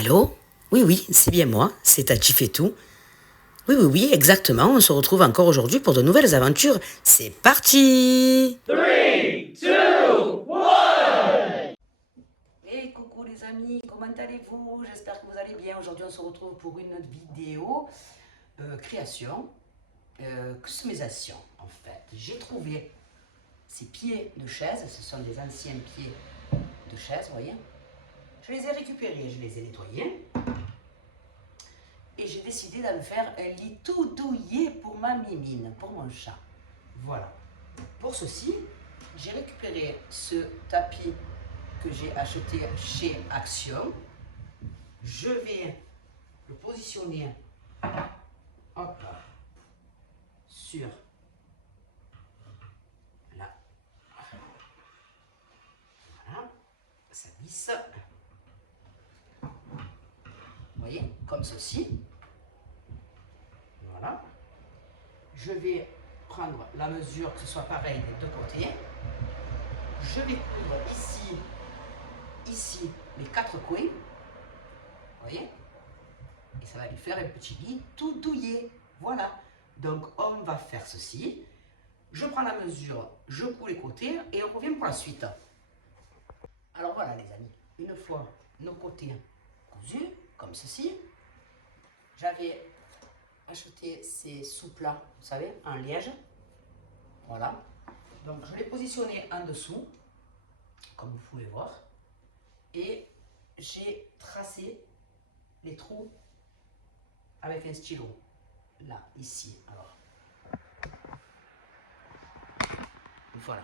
Allô? Oui, oui, c'est bien moi, c'est Tati fait tout. Oui, oui, oui, exactement, on se retrouve encore aujourd'hui pour de nouvelles aventures. C'est parti! 3, 2, 1. Hey, coucou les amis, comment allez-vous? J'espère que vous allez bien. Aujourd'hui, on se retrouve pour une autre vidéo création, customisation en fait. J'ai trouvé ces pieds de chaise, ce sont des anciens pieds de chaise, vous voyez. Je les ai récupérés, je les ai nettoyés. Et j'ai décidé d'en faire un lit tout douillet pour ma mimine, pour mon chat. Voilà. Pour ceci, j'ai récupéré ce tapis que j'ai acheté chez Action. Je vais le positionner hop, sur là. Voilà. Ça glisse. Vous voyez, comme ceci. Voilà. Je vais prendre la mesure que ce soit pareil des deux côtés. Je vais coudre ici, les quatre coins. Vous voyez? Et ça va lui faire un petit lit tout douillet. Voilà. Donc, on va faire ceci. Je prends la mesure, je couds les côtés et on revient pour la suite. Alors voilà les amis, une fois nos côtés cousus, comme ceci, j'avais acheté ces sous-plats, vous savez, en liège. Voilà. Donc je l'ai positionné en dessous, comme vous pouvez voir. Et j'ai tracé les trous avec un stylo. Là, ici, alors. Voilà.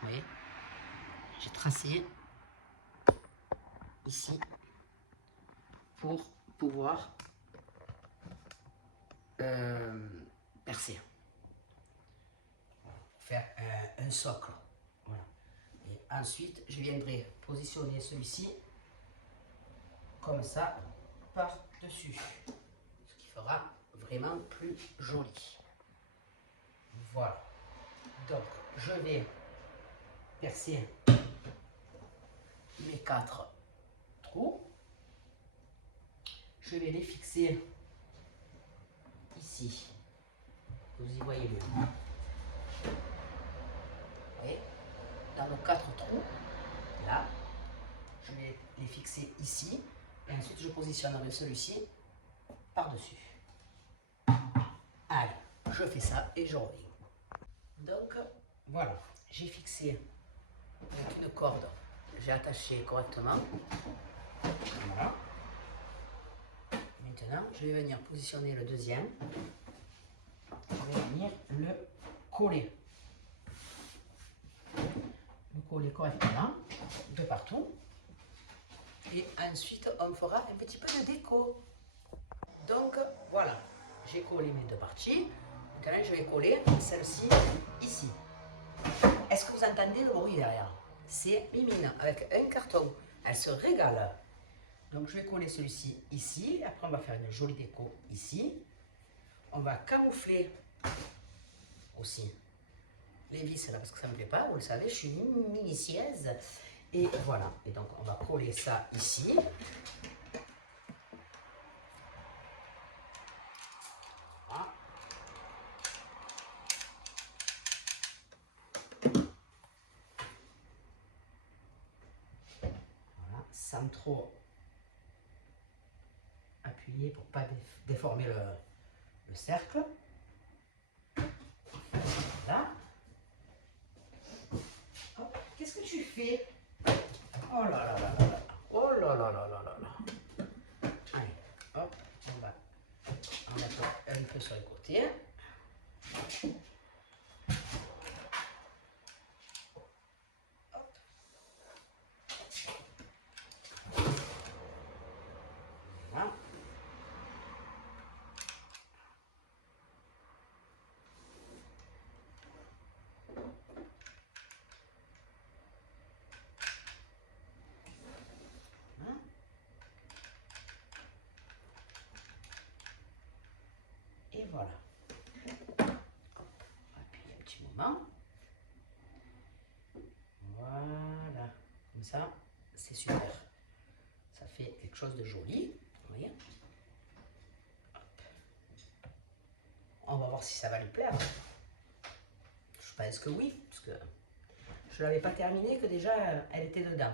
Vous voyez? J'ai tracé ici pour pouvoir percer. Faire un socle. Voilà. Et ensuite, je viendrai positionner celui-ci comme ça par-dessus. Ce qui fera vraiment plus joli. Voilà. Donc, je vais percer mes 4 trous. Je vais les fixer ici. Vous y voyez mieux. Vous voyez, dans nos 4 trous, là, je vais les fixer ici. Et ensuite, je positionnerai celui-ci par-dessus. Allez, je fais ça et je reviens. Donc, voilà, j'ai fixé avec une corde, j'ai attaché correctement. Voilà. Maintenant, je vais venir positionner le deuxième. Je vais venir le coller. Le coller correctement, de partout. Et ensuite, on fera un petit peu de déco. Donc, voilà, j'ai collé mes deux parties. Maintenant, je vais coller celle-ci ici. Est-ce que vous entendez le bruit derrière? C'est Mimine avec un carton. Elle se régale. Donc, je vais coller celui-ci ici. Après, on va faire une jolie déco ici. On va camoufler aussi les vis là parce que ça ne me plaît pas. Vous le savez, je suis une minutieuse. Et voilà. Et donc, on va coller ça ici. Voilà. Voilà. Sans trop appuyer pour ne pas déformer le cercle. Voilà. Qu'est-ce que tu fais? Oh là là là là là. Oh là là là là là là. Allez, hop, on va en mettre un peu sur les côtés. Hop. Voilà. Et voilà. Hop, on va appuyer un petit moment. Voilà. Comme ça, c'est super. Ça fait quelque chose de joli. Vous voyez? Hop. On va voir si ça va lui plaire. Je pense que oui, parce que je ne l'avais pas terminée, que déjà elle était dedans.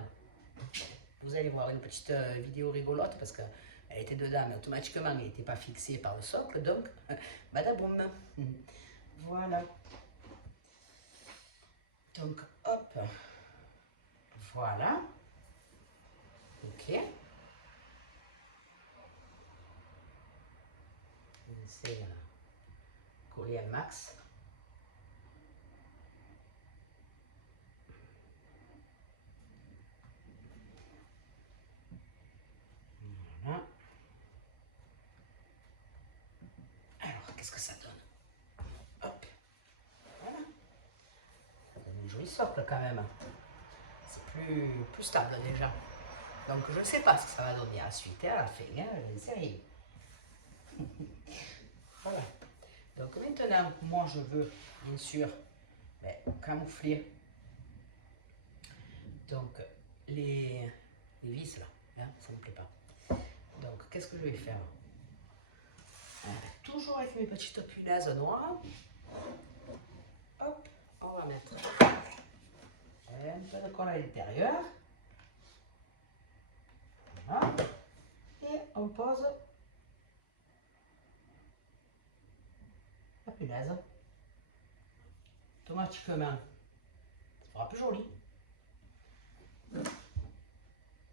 Vous allez voir une petite vidéo rigolote parce qu'elle était dedans, mais automatiquement elle n'était pas fixée par le socle, donc badaboum. Voilà. Donc hop, voilà. Ok. On essaie de coller un max. Voilà. Alors, qu'est-ce que ça donne? Hop. Voilà. Ça donne une jolie socle quand même. C'est plus stable déjà. Donc je ne sais pas ce que ça va donner à la suite, à la fin, hein, je ne sais rien. Voilà. Donc maintenant, moi je veux bien sûr camoufler donc les vis là, hein, ça ne me plaît pas. Donc qu'est-ce que je vais faire? Toujours avec mes petites punaises noires. Hop, on va mettre un peu de colle à l'intérieur. Voilà. Et on pose la punaise. Automatiquement, ça fera plus joli. Vous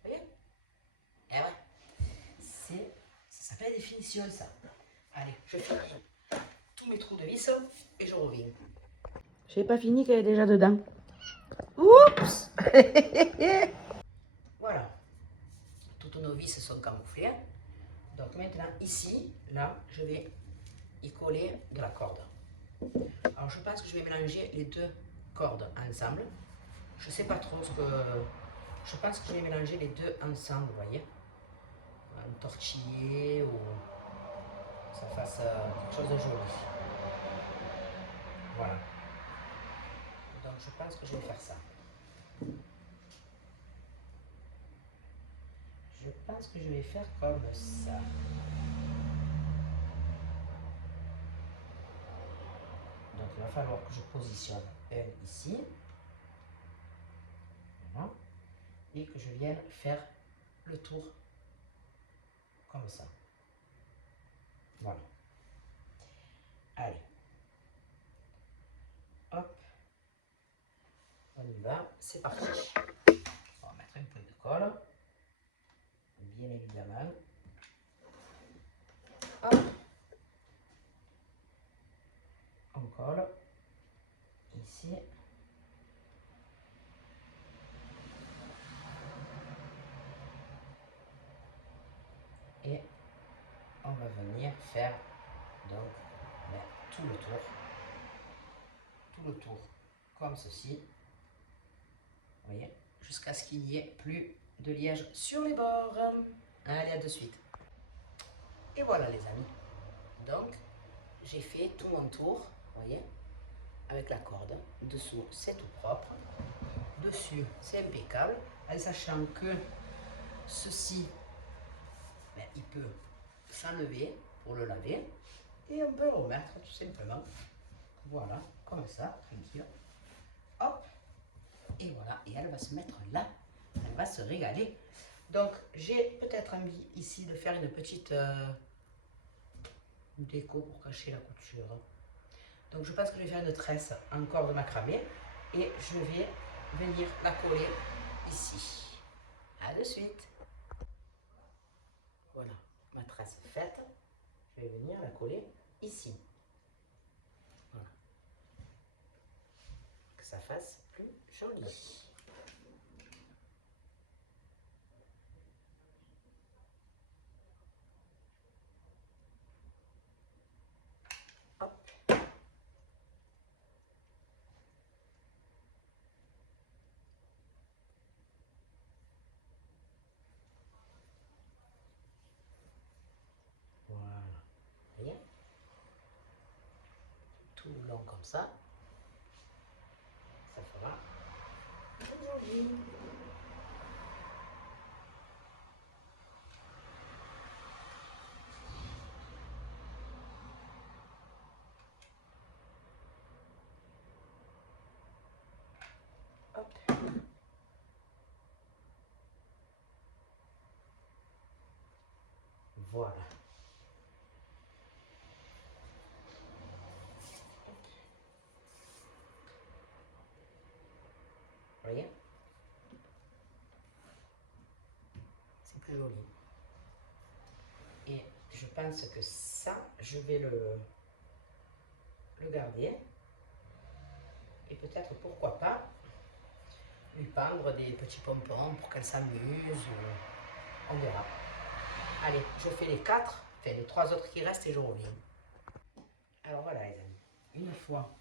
voyez? Eh ouais, ça s'appelle des finitions ça. Allez, je finis tous mes trous de vis et je reviens. J'ai pas fini qu'elle est déjà dedans. Oups. Voilà, toutes nos vis sont camouflées. Donc maintenant ici, là, je vais y coller de la corde. Alors je pense que je vais mélanger les deux cordes ensemble. Je sais pas trop ce que... Je pense que je vais mélanger les deux ensemble, vous voyez. Un tortiller ou ça fasse quelque chose de joli. Voilà. Donc je pense que je vais faire ça. Je pense que je vais faire comme ça. Donc il va falloir que je positionne un ici. Voilà. Et que je vienne faire le tour comme ça. Voilà. Allez. Hop. On y va. C'est parti. On va mettre un peu de colle. Bien évidemment. Hop. On colle. Ici. Et on va venir faire donc tout le tour comme ceci, vous voyez, jusqu'à ce qu'il n'y ait plus de liège sur les bords. Allez, à de suite. Et voilà les amis, donc j'ai fait tout mon tour, vous voyez, avec la corde. Dessous c'est tout propre, dessus c'est impeccable, en sachant que ceci il peut s'enlever pour le laver et on peut le remettre tout simplement. Voilà, comme ça, tranquille. Hop, et voilà, et elle va se mettre là, elle va se régaler. Donc, j'ai peut-être envie ici de faire une petite déco pour cacher la couture. Donc, je pense que je vais faire une tresse encore de macramé et je vais venir la coller ici. À de suite. Voilà, ma tresse faite. Je vais venir la coller ici. Voilà. Que ça fasse plus joli. Hop. Voilà. Vous voyez? Tout long comme ça. Ça fera très joli. Voilà. Vous voyez? C'est plus joli. Et je pense que ça, je vais le garder. Et peut-être, pourquoi pas, lui pendre des petits pompons pour qu'elle s'amuse. On verra. Allez, je fais les 4, enfin les 3 autres qui restent et je reviens. Alors voilà les amis, une fois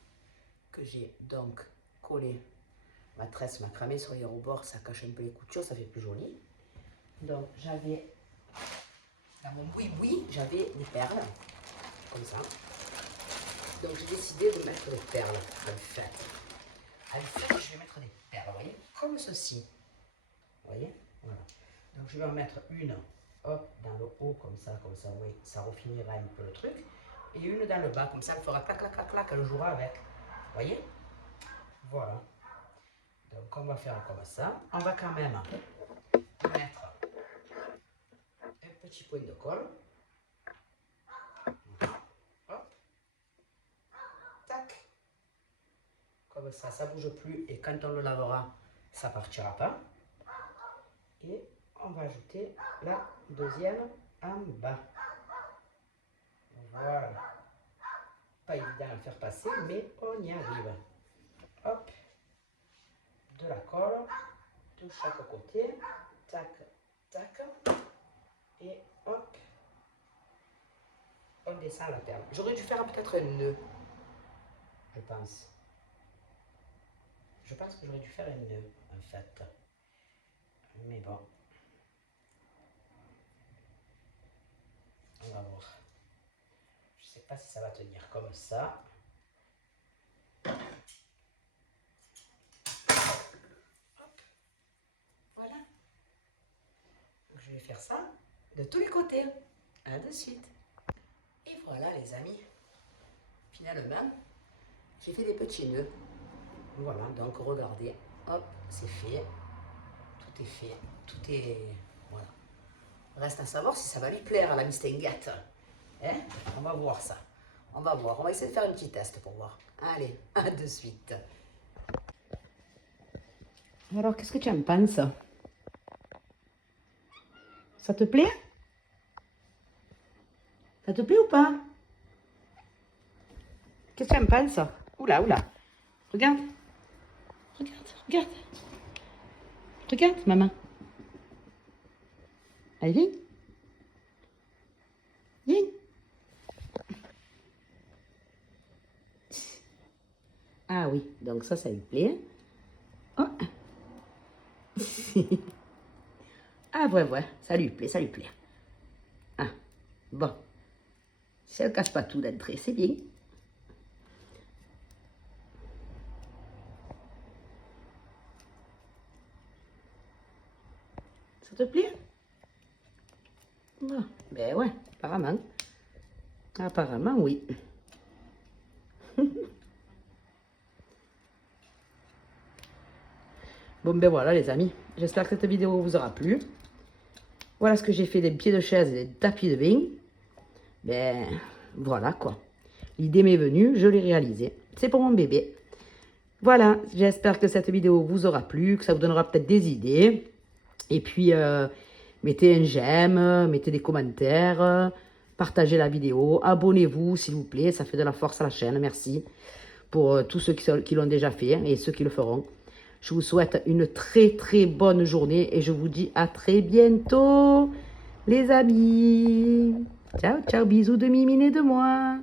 que j'ai donc collé ma tresse macramé sur les rebords, ça cache un peu les coutures, ça fait plus joli. Donc j'avais, dans mon boui-boui, j'avais des perles, comme ça. Donc j'ai décidé de mettre des perles à l'effet. À l'effet, je vais mettre des perles, vous voyez, comme ceci. Vous voyez, voilà. Donc je vais en mettre une, hop, dans le haut, comme ça, oui, ça refinira un peu le truc. Et une dans le bas, comme ça, elle fera clac, clac, clac, clac, elle jouera avec. Vous voyez? Voilà. Donc on va faire comme ça. On va quand même mettre un petit point de colle. Hop. Tac. Comme ça, ça ne bouge plus. Et quand on le lavera, ça ne partira pas. Et on va ajouter la deuxième en bas. Voilà. Pas évident à faire passer, mais on y arrive. Hop. De la colle de chaque côté. Tac, tac. Et hop. On descend la perle. J'aurais dû faire peut-être un nœud. Je pense. Je pense que j'aurais dû faire un nœud, en fait. Mais bon. On va voir. Je sais pas si ça va tenir comme ça. Hop. Voilà. Donc je vais faire ça de tous les côtés. À de suite. Et voilà les amis. Finalement, j'ai fait des petits nœuds. Voilà, donc regardez. Hop, c'est fait. Tout est fait. Tout est... Voilà. Reste à savoir si ça va lui plaire à la mistingate. Hein? On va voir ça. On va voir. On va essayer de faire un petit test pour voir. Allez, à de suite. Alors, qu'est-ce que tu en penses? Ça te plaît? Ça te plaît ou pas? Qu'est-ce que tu en penses? Oula, oula. Regarde. Regarde, regarde. Regarde, maman. Allez, viens. Viens. Ah oui, donc ça lui plaît. Oh. Ah ouais, ouais, ça lui plaît, ça lui plaît. Ah, bon. Si elle ne casse pas tout d'entrée, c'est bien. Ça te plaît? Ah, ben ouais, apparemment. Apparemment, oui. Bon, ben voilà les amis, j'espère que cette vidéo vous aura plu. Voilà ce que j'ai fait des pieds de chaise et des tapis de bain. Ben, voilà quoi. L'idée m'est venue, je l'ai réalisée. C'est pour mon bébé. Voilà, j'espère que cette vidéo vous aura plu, que ça vous donnera peut-être des idées. Et puis, mettez un j'aime, mettez des commentaires, partagez la vidéo, abonnez-vous s'il vous plaît, ça fait de la force à la chaîne, merci pour tous ceux qui l'ont déjà fait et ceux qui le feront. Je vous souhaite une très très bonne journée et je vous dis à très bientôt les amis. Ciao, ciao, bisous de Mimine et de moi.